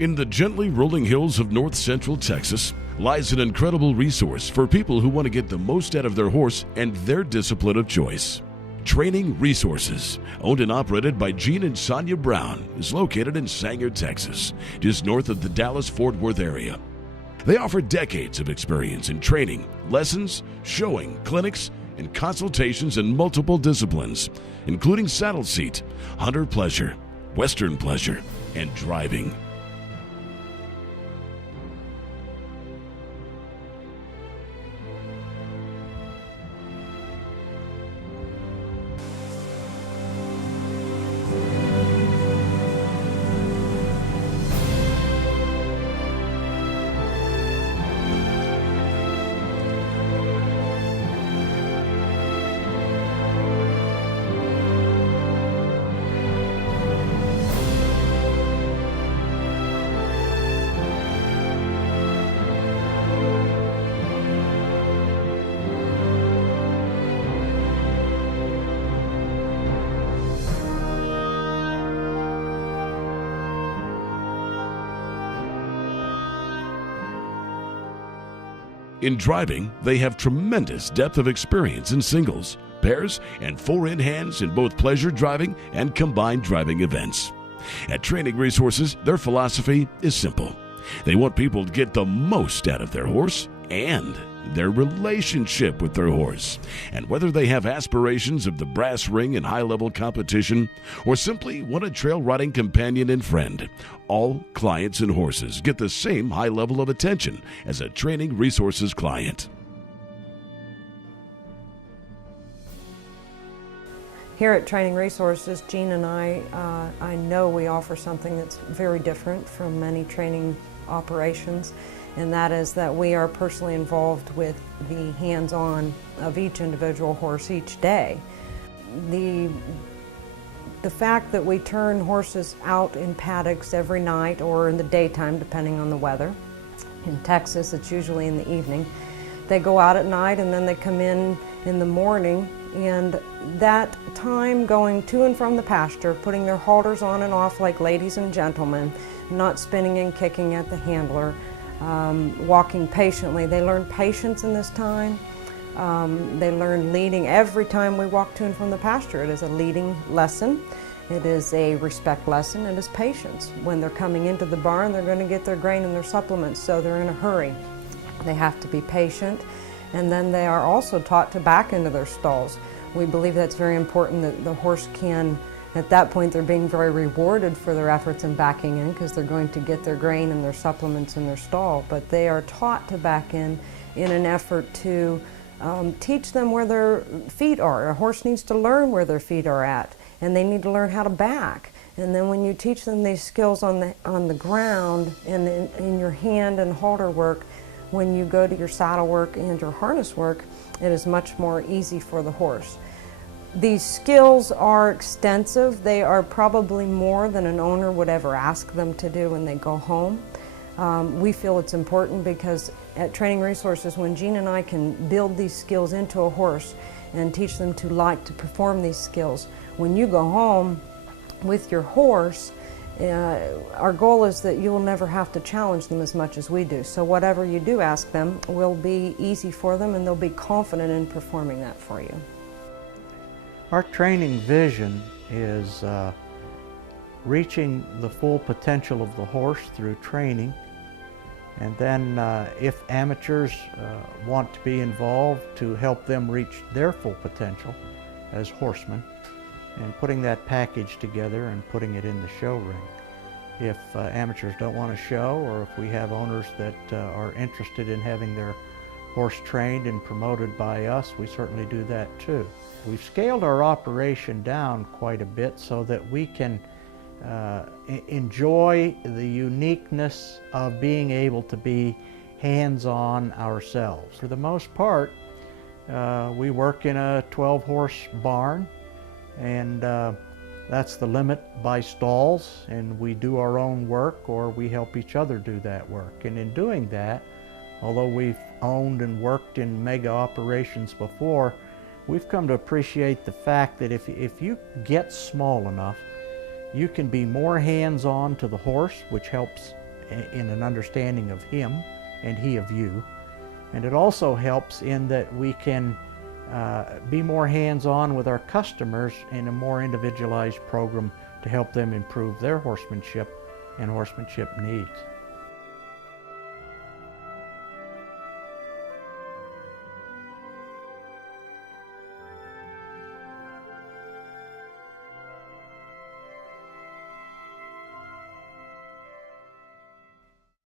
In the gently rolling hills of north central Texas lies an incredible resource for people who want to get the most out of their horse and their discipline of choice. Training Resources, owned and operated by Gene and Sonya Brown, is located in Sanger, Texas, just north of the Dallas-Fort Worth area. They offer decades of experience in training, lessons, showing, clinics, and consultations in multiple disciplines, including saddle seat, hunter pleasure, western pleasure, and driving. In driving, they have tremendous depth of experience in singles, pairs, and four-in hands in both pleasure driving and combined driving events. At Training Resources, their philosophy is simple. They want people to get the most out of their horse and their relationship with their horse. And whether they have aspirations of the brass ring in high-level competition or simply want a trail riding companion and friend, all clients and horses get the same high level of attention as a Training Resources client. Here at Training Resources, Gene and I know we offer something that's very different from many training operations, and that is that we are personally involved with the hands-on of each individual horse each day. The fact that we turn horses out in paddocks every night or in the daytime, depending on the weather. In Texas, it's usually in the evening. They go out at night and then they come in the morning, and that time going to and from the pasture, putting their halters on and off like ladies and gentlemen, not spinning and kicking at the handler, walking patiently. They learn patience in this time. They learn leading. Every time we walk to and from the pasture, it is a leading lesson. It is a respect lesson. It is patience. When they're coming into the barn, they're going to get their grain and their supplements, so they're in a hurry. They have to be patient. And then they are also taught to back into their stalls. We believe that's very important, that the horse can, at that point, they're being very rewarded for their efforts in backing in because they're going to get their grain and their supplements in their stall. But they are taught to back in an effort to teach them where their feet are. A horse needs to learn where their feet are at, and they need to learn how to back. And then when you teach them these skills on the ground and in your hand and halter work, when you go to your saddle work and your harness work, it is much more easy for the horse. These skills are extensive. They are probably more than an owner would ever ask them to do when they go home. We feel it's important because at Training Resources, when Gene and I can build these skills into a horse and teach them to like to perform these skills, when you go home with your horse, our goal is that you will never have to challenge them as much as we do. So whatever you do ask them will be easy for them, and they'll be confident in performing that for you. Our training vision is reaching the full potential of the horse through training, and then if amateurs want to be involved, to help them reach their full potential as horsemen, and putting that package together and putting it in the show ring. If amateurs don't want to show, or if we have owners that are interested in having their horse trained and promoted by us, we certainly do that too. We've scaled our operation down quite a bit so that we can enjoy the uniqueness of being able to be hands-on ourselves. For the most part, we work in a 12-horse barn, and that's the limit by stalls, and we do our own work or we help each other do that work. And in doing that, although we've owned and worked in mega operations before, we've come to appreciate the fact that if you get small enough, you can be more hands-on to the horse, which helps in an understanding of him and he of you. And it also helps in that we can be more hands-on with our customers in a more individualized program to help them improve their horsemanship and horsemanship needs.